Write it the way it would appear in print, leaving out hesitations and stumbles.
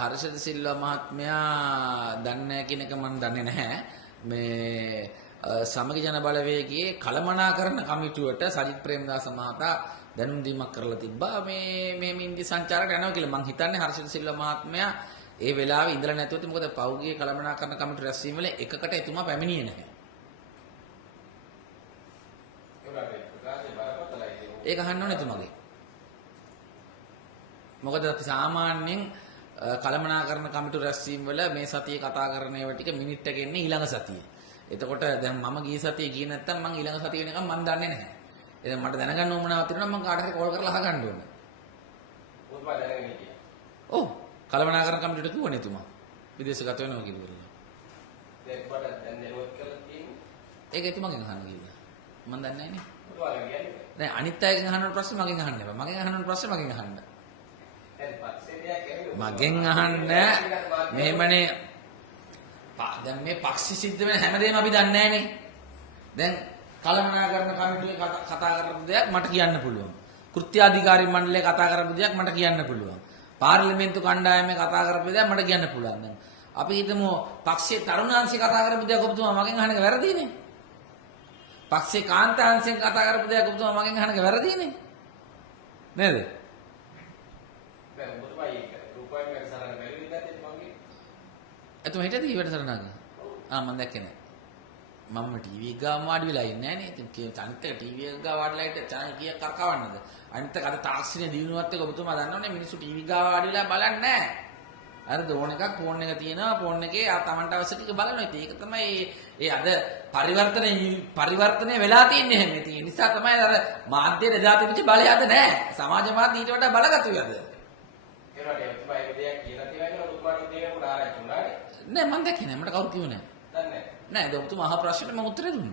හර්ෂද සිල්වා මහත්මයා දන්නේ කියන එක මම දන්නේ නැහැ. මේ සමගි ජන බලවේගයේ කළමනාකරණ කමිටුවට සජිත් ප්‍රේමදාස මහතා දැනුම් දීමක් කරලා තිබ්බා. මේ මින්දි සංචාරකට යනවා කියලා. මම හිතන්නේ හර්ෂද සිල්වා මහත්මයා ඒ වෙලාවේ ඉඳලා නැතුවද මොකද පෞද්ගලික කළමනාකරණ කමිටු රැස්වීම වල එකකට එතුමා පැමිණියේ නැහැ. ඒක අහන්න ඕනේ එතුමාගේ. මොකද අපි සාමාන්‍යයෙන් කළමනාකරණ කමිටු රැස්වීම වල මේ සතියේ කතා කරන ඒවා ටික මිනිත් එක එන්නේ ඊළඟ සතියේ. එතකොට දැන් මම ගිය සතියේ ගියේ නැත්තම් මම ඊළඟ සතිය වෙනකම් මම දන්නේ නැහැ. එහෙනම් මට දැනගන්න ඕමනාවක් තියෙනවා මම කාට හරි කෝල් කරලා අහගන්න ඕනේ. ඔබ දැනගෙන හිටියා. ඔව් කළමනාකරණ කමිටුවට කිව්වනේ එතුමා. විදේශගත වෙනවා කිව්වනේ. දැන් ඔබට දැන් නෙලොත් කරලා තියෙන්නේ. ඒක එතුමාගෙන් අහන්න කිව්වා. මම දන්නේ නැහැ නේ. ඔයාලා කියන්නේ. දැන් අනිත් අයගෙන් අහන්න ප්‍රශ්න මගෙන් අහන්න එපා. මගෙන් අහන්න ප්‍රශ්න මගෙන් අහන්න. මගෙන් අහන්න මෙහෙමනේ දැන් මේ පක්ෂි සිද්ධ වෙන හැමදේම අපි දන්නේ නැහනේ. දැන් කළමනාකරණ කමිටුවේ කතා කරපු දෙයක් මට කියන්න පුළුවන්. කෘත්‍යාධිකාරී මණ්ඩලයේ කතා කරපු දෙයක් මට කියන්න පුළුවන්. පාර්ලිමේන්තු කණ්ඩායමේ කතා කරපු දෙයක් මට කියන්න පුළුවන්. දැන් අපි හිතමු පක්ෂයේ තරුණාංශي කතා කරපු දෙයක් ඔබතුමා මගෙන් අහන එක වැරදිනේ. පක්ෂයේ කාන්තාංශයෙන් කතා කරපු දෙයක් ඔබතුමා මගෙන් අහන එක වැරදිනේ. නේද? එතුම හිටියද ඊවට සරණාග? මම දැක්කේ නැහැ. මම ටීවී එක ගාව වාඩි වෙලා ඉන්නේ නැහැ නේ. ඉතින් අනිත් එක ටීවී එක ගාව වාඩිලා හිට චානල් කීයක් කරකවන්නද? අනිත් එක අද තාක්ෂණයේ දිනුවත් එක ඔබතුමා දන්නවනේ මිනිස්සු ටීවී ගාව වාඩි වෙලා බලන්නේ නැහැ. අර ඕන එකක් ෆෝන් එක තියෙනවා ෆෝන් එකේ තමන්ට අවශ්‍ය ටික බලනවා. ඉතින් ඒක තමයි ඒ අද පරිවර්තනය වෙලා තියෙන්නේ හැම. ඉතින් ඒ නිසා තමයි අර මාධ්‍ය දෙදා තිබිච්ච බලය අද නැහැ. සමාජ මාධ්‍ය ඊට වඩා බලගතුයි අද. ඒකට ඔබතුමා ඒක දෙයක් කියලා තියෙනවා ඔබතුමාට දෙයක් උඩ ආරයි තුනානේ. නෑ මම දැක්කේ නෑ මට කවුරු කිව්වේ නෑ. දන්නේ නෑ. නෑ ඔබතුමා අහ ප්‍රශ්නෙට මම උත්තරේ දුන්නා.